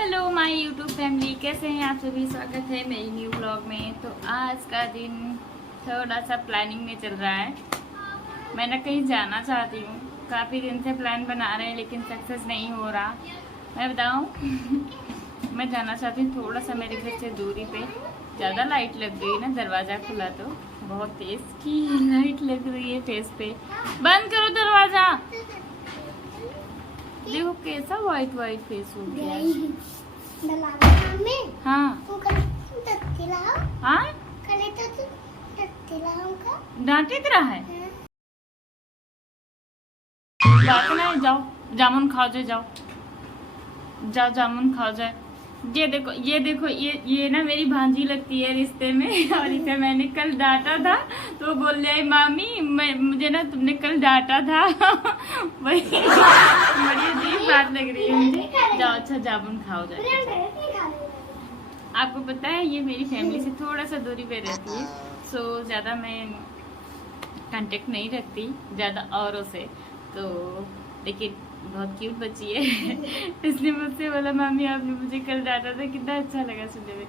Hello my YouTube family, कैसे हैं आप सभी। स्वागत है मेरी न्यू व्लॉग में। तो आज का दिन थोड़ा सा प्लानिंग में चल रहा है। मैं ना कहीं जाना चाहती हूँ, काफ़ी दिन से प्लान बना रहे हैं लेकिन सक्सेस नहीं हो रहा। मैं बताऊँ मैं जाना चाहती हूँ थोड़ा सा मेरे घर से दूरी पे। ज़्यादा लाइट लग गई ना, दरवाज़ा खुला तो बहुत तेज़ की लाइट लग रही है फेस पे। बंद करो दरवाज़ा। देखो कैसा वाइट वाइट फेस हो गया है। हाँ हाँ डांटे रहा है। डांटना है, जाओ जामुन खाओ जाए, जाओ जाओ जामुन खाओ जाए। ये देखो ये देखो, ये ना मेरी भांजी लगती है रिश्ते में। और इसे मैंने कल डांटा था तो बोल रही मामी मुझे ना तुमने कल डांटा था। वही बड़ी अजीब बात लग रही है मुझे। जाओ अच्छा जामुन खाओ जाए। आपको पता है ये मेरी फैमिली से थोड़ा सा दूरी पे रहती है, सो ज़्यादा मैं कांटेक्ट नहीं रखती ज़्यादा औरों से। तो लेकिन बहुत क्यूट बच्ची है। इसलिए मुझसे बोला मामी आपने मुझे कल डांटा था, कितना अच्छा लगा सुनने में।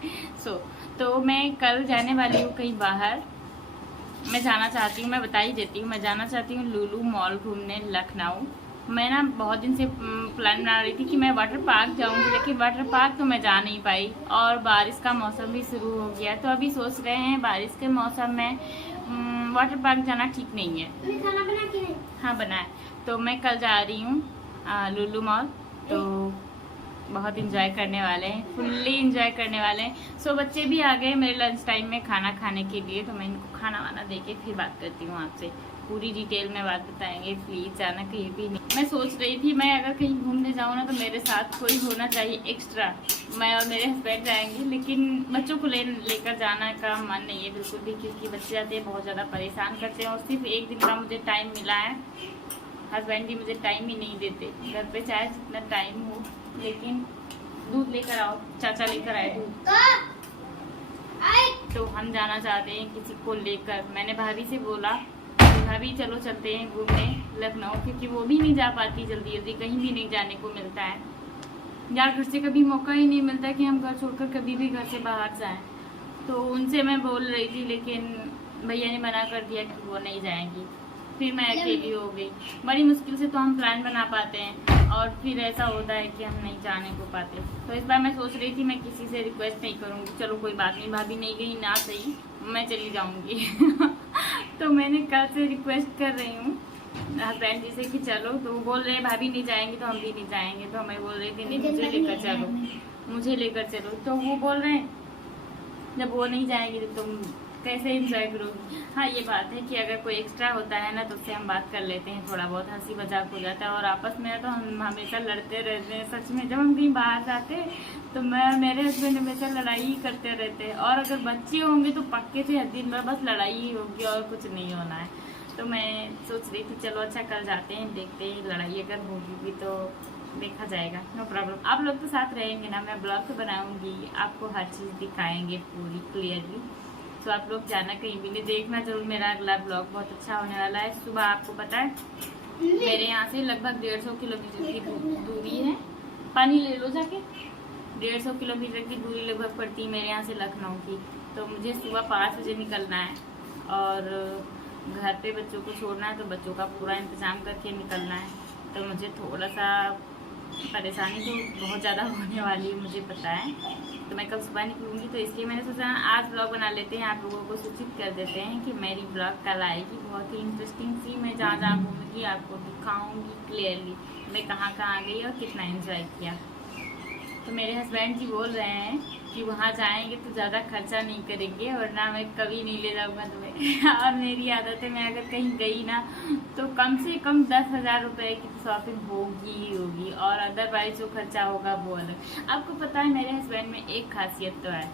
तो मैं कल जाने वाली हूँ कहीं बाहर। मैं जाना चाहती हूँ, मैं बता ही देती हूँ, मैं जाना चाहती हूँ लुलु मॉल घूमने लखनऊ। मैं ना बहुत दिन से प्लान बना रही थी कि मैं वाटर पार्क जाऊंगी, लेकिन वाटर पार्क तो मैं जा नहीं पाई और बारिश का मौसम भी शुरू हो गया। तो अभी सोच रहे हैं बारिश के मौसम में वाटर पार्क जाना ठीक नहीं है। खाना बना के नहीं? हाँ बनाए। तो मैं कल जा रही हूँ लुलु मॉल। तो बहुत इंजॉय करने वाले हैं, फुल्ली इंजॉय करने वाले हैं। सो बच्चे भी आ गए मेरे लंच टाइम में खाना खाने के लिए। तो मैं इनको खाना वाना दे के फिर बात करती हूँ आपसे। पूरी डिटेल में बात बताएंगे, प्लीज जाना कहीं भी नहीं। मैं सोच रही थी मैं अगर कहीं घूमने जाऊँ ना तो मेरे साथ कोई होना चाहिए एक्स्ट्रा। मैं और मेरे हस्बैंड जाएंगे, लेकिन बच्चों को लेकर जाना का मन नहीं है बिल्कुल भी, क्योंकि बच्चे आते हैं बहुत ज़्यादा परेशान करते हैं। और सिर्फ एक दिन का मुझे टाइम मिला है, हस्बैंड भी मुझे टाइम ही नहीं देते घर पे, चाहे जितना टाइम हो। लेकिन दूध लेकर आओ, चाचा लेकर आए दूध। तो हम जाना चाहते हैं किसी को लेकर। मैंने भाभी से बोला भाभी चलो चलते हैं घूमने लखनऊ, क्योंकि वो भी नहीं जा पाती जल्दी जल्दी, कहीं भी नहीं जाने को मिलता है यार। घर से कभी मौका ही नहीं मिलता कि हम घर छोड़कर कभी भी घर से बाहर जाएं। तो उनसे मैं बोल रही थी लेकिन भैया ने मना कर दिया कि वो नहीं जाएंगी। फिर मैं अकेली हो गई। बड़ी मुश्किल से तो हम प्लान बना पाते हैं और फिर ऐसा होता है कि हम नहीं जाने को पाते। तो इस बार मैं सोच रही थी मैं किसी से रिक्वेस्ट नहीं करूँगी, चलो कोई बात नहीं, भाभी नहीं गई ना सही, मैं चली जाऊँगी। तो मैंने कल से रिक्वेस्ट कर रही हूँ हस्बैंड जी से कि चलो। तो वो बोल रहे हैं भाभी नहीं जाएंगे तो हम भी नहीं जाएंगे। तो मैं बोल रही थी नहीं मुझे लेकर चलो, मुझे लेकर चलो। तो वो बोल रहे हैं जब वो नहीं जाएंगे तो तुम कैसे एंजॉय करोगी। हाँ ये बात है कि अगर कोई एक्स्ट्रा होता है ना तो उससे हम बात कर लेते हैं, थोड़ा बहुत हंसी मजाक हो जाता है। और आपस में तो हम हमेशा लड़ते रहते हैं सच में। जब हम कहीं बाहर जाते हैं तो मैं और मेरे हस्बैंड हमेशा लड़ाई ही करते रहते हैं। और अगर बच्चे होंगे तो पक्के से दिन भर बस लड़ाई ही होगी और कुछ नहीं होना है। तो मैं सोच रही थी चलो अच्छा कल जाते हैं, देखते हैं लड़ाई अगर होगी भी तो देखा जाएगा, नो प्रॉब्लम। आप लोग तो साथ रहेंगे ना, मैं ब्लॉग तो बनाऊंगी, आपको हर चीज़ दिखाएंगे पूरी क्लियरली। तो आप लोग जाना कहीं भी नहीं, देखना जरूर मेरा अगला ब्लॉग बहुत अच्छा होने वाला है। सुबह आपको पता है मेरे यहाँ से लगभग 150 किलोमीटर की दूरी है। पानी ले लो जाके। 150 किलोमीटर की दूरी लगभग पड़ती है मेरे यहाँ से लखनऊ की। तो मुझे सुबह 5 बजे निकलना है और घर पे बच्चों को छोड़ना है, तो बच्चों का पूरा इंतजाम करके निकलना है। तो मुझे थोड़ा सा परेशानी तो बहुत ज़्यादा होने वाली है, मुझे पता है। तो मैं कल सुबह निकलूँगी, तो इसलिए मैंने सोचा आज ब्लॉग बना लेते हैं, आप लोगों को सूचित कर देते हैं कि मेरी ब्लॉग कल आएगी। बहुत ही इंटरेस्टिंग सी, मैं जहाँ जहाँ घूमूँगी आपको दिखाऊँगी क्लियरली मैं कहाँ कहाँ गई और कितना एंजॉय किया। तो मेरे हस्बैंड जी बोल रहे हैं कि वहाँ जाएंगे तो ज़्यादा खर्चा नहीं करेंगे, वरना मैं कभी नहीं ले जाऊँगा तुम्हें। और मेरी आदत है मैं अगर कहीं गई ना तो कम से कम 10,000 रुपये की शॉपिंग होगी ही होगी, और अदरवाइज जो खर्चा होगा वो अलग। आपको पता है मेरे हस्बैंड में एक खासियत तो है,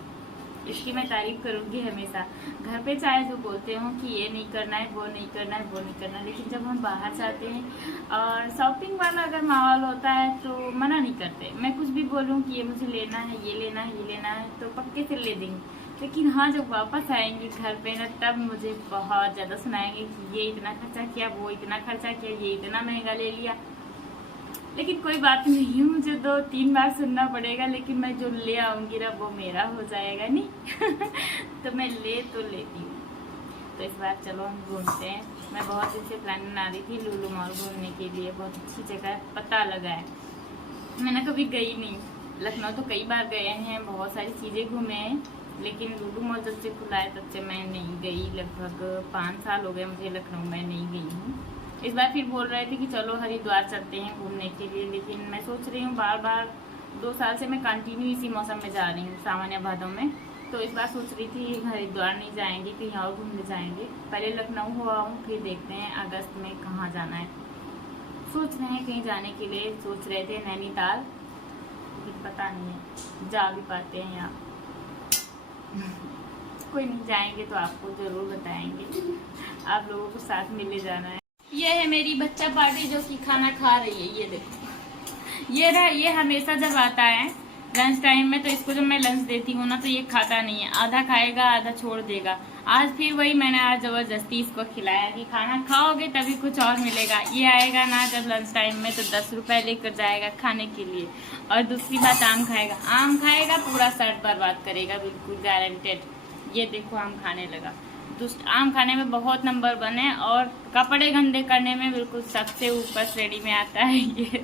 इसकी मैं तारीफ करूँगी हमेशा। घर पे चाहे जो बोलते हो कि ये नहीं करना है, वो नहीं करना है, वो नहीं करना है, लेकिन जब हम बाहर जाते हैं और शॉपिंग वाला अगर माहौल होता है तो मना नहीं करते। मैं कुछ भी बोलूँ कि ये मुझे लेना है, ये लेना है, ये लेना है, तो पक्के से ले देंगे। लेकिन हाँ जब वापस आएंगे घर पे ना तब मुझे बहुत ज़्यादा सुनाएंगे कि ये इतना खर्चा किया, वो इतना खर्चा किया, ये इतना महंगा ले लिया। लेकिन कोई बात नहीं, मुझे 2-3 बार सुनना पड़ेगा, लेकिन मैं जो ले आऊंगी ना वो मेरा हो जाएगा नहीं। तो मैं ले तो लेती हूँ। तो इस बार चलो हम घूमते हैं। मैं बहुत दिन से प्लान बना रही थी लुलु मॉल घूमने के लिए। बहुत अच्छी जगह है, पता लगा है, मैंने कभी गई नहीं। लखनऊ तो कई बार गए हैं, बहुत सारी चीज़ें घूमे हैं, लेकिन लुलु मॉल जब से खुला है तब से मैं नहीं गई। लगभग 5 साल हो गए मुझे लखनऊ में नहीं गई हूँ। इस बार फिर बोल रहे थे कि चलो हरिद्वार चलते हैं घूमने के लिए, लेकिन मैं सोच रही हूँ बार बार 2 साल से मैं कंटिन्यू इसी मौसम में जा रही हूँ, सावन या भादों में। तो इस बार सोच रही थी हरिद्वार नहीं जाएंगे, कहीं और घूमने जाएंगे। पहले लखनऊ हुआ हूँ, फिर देखते हैं अगस्त में कहाँ जाना है। सोच रहे हैं कहीं जाने के लिए, सोच रहे थे नैनीताल, लेकिन पता नहीं है जा भी पाते हैं या कोई नहीं। जाएंगे तो आपको जरूर बताएंगे, आप लोगों को साथ में ले जाना है। ये है मेरी बच्चा पार्टी जो कि खाना खा रही है। ये देखो, ये रहा। ये हमेशा जब आता है लंच टाइम में, तो इसको जब मैं लंच देती हूँ ना तो ये खाता नहीं है, आधा खाएगा आधा छोड़ देगा। आज फिर वही मैंने आज जबरदस्ती इसको खिलाया कि खाना खाओगे तभी कुछ और मिलेगा। ये आएगा ना जब लंच टाइम में तो 10 रुपए लेकर जाएगा खाने के लिए। और दूसरी बात, आम खाएगा, आम खाएगा पूरा सर्ट बर्बाद करेगा, बिल्कुल गारंटेड। ये देखो आम खाने लगा। दुष्ट आम खाने में बहुत नंबर 1 है, और कपड़े गंदे करने में बिल्कुल सबसे ऊपर श्रेणी में आता है ये।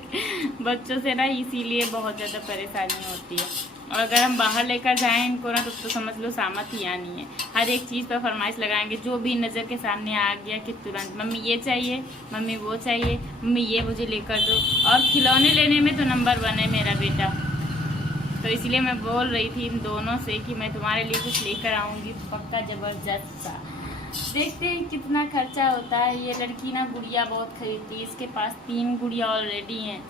बच्चों से ना इसीलिए बहुत ज़्यादा परेशानी होती है। और अगर हम बाहर लेकर जाएं इनको ना तो समझ लो सामत ही आनी है। हर एक चीज़ पर फरमाइश लगाएंगे, जो भी नज़र के सामने आ गया कि तुरंत मम्मी ये चाहिए, मम्मी वो चाहिए, मम्मी ये मुझे लेकर दो। और खिलौने लेने में तो नंबर 1 है मेरा बेटा। तो इसलिए मैं बोल रही थी इन दोनों से कि मैं तुम्हारे लिए कुछ लेकर आऊँगी पक्का ज़बरदस्त सा। देखते हैं कितना खर्चा होता है। ये लड़की ना गुड़िया बहुत खरीदती है, इसके पास 3 गुड़िया ऑलरेडी हैं।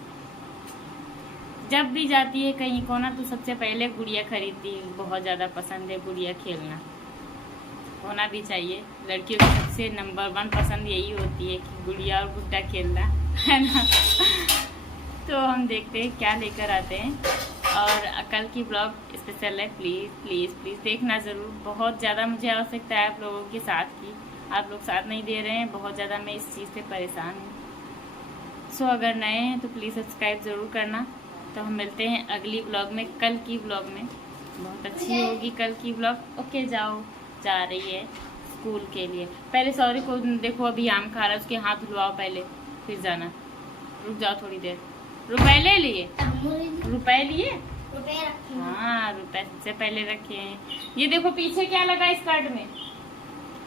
जब भी जाती है कहीं को ना तो सबसे पहले गुड़िया खरीदती है। बहुत ज़्यादा पसंद है गुड़िया खेलना, होना भी चाहिए। लड़कियों की सबसे नंबर 1 पसंद यही होती है कि गुड़िया और गुड्डा खेलना, है ना। तो हम देखते हैं क्या लेकर आते हैं। और कल की ब्लॉग स्पेशल है, प्लीज़ प्लीज़ प्लीज़ देखना ज़रूर। बहुत ज़्यादा मुझे आवश्यकता है आप लोगों के साथ की, आप लोग साथ नहीं दे रहे हैं, बहुत ज़्यादा मैं इस चीज़ से परेशान हूँ। सो अगर नए हैं तो प्लीज़ सब्सक्राइब ज़रूर करना। तो हम मिलते हैं अगली ब्लॉग में, कल की ब्लॉग में। बहुत अच्छी होगी कल की ब्लॉग। ओके, जाओ, जा रही है स्कूल के लिए। पहले सॉरी को देखो, अभी आम खा रहा है, उसके हाथ धुलवाओ पहले, फिर जाना। रुक जाओ थोड़ी देर। रुपए ले लिए? रुपए लिए? हाँ, रुपए सबसे पहले रखे हैं। ये देखो पीछे क्या लगा इस कार्ड में।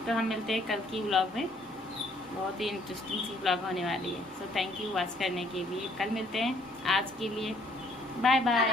तो हम मिलते हैं कल की ब्लॉग में, बहुत ही इंटरेस्टिंग सी ब्लॉग होने वाली है। सो थैंक यू वॉच करने के लिए। कल मिलते हैं, आज के लिए बाय बाय।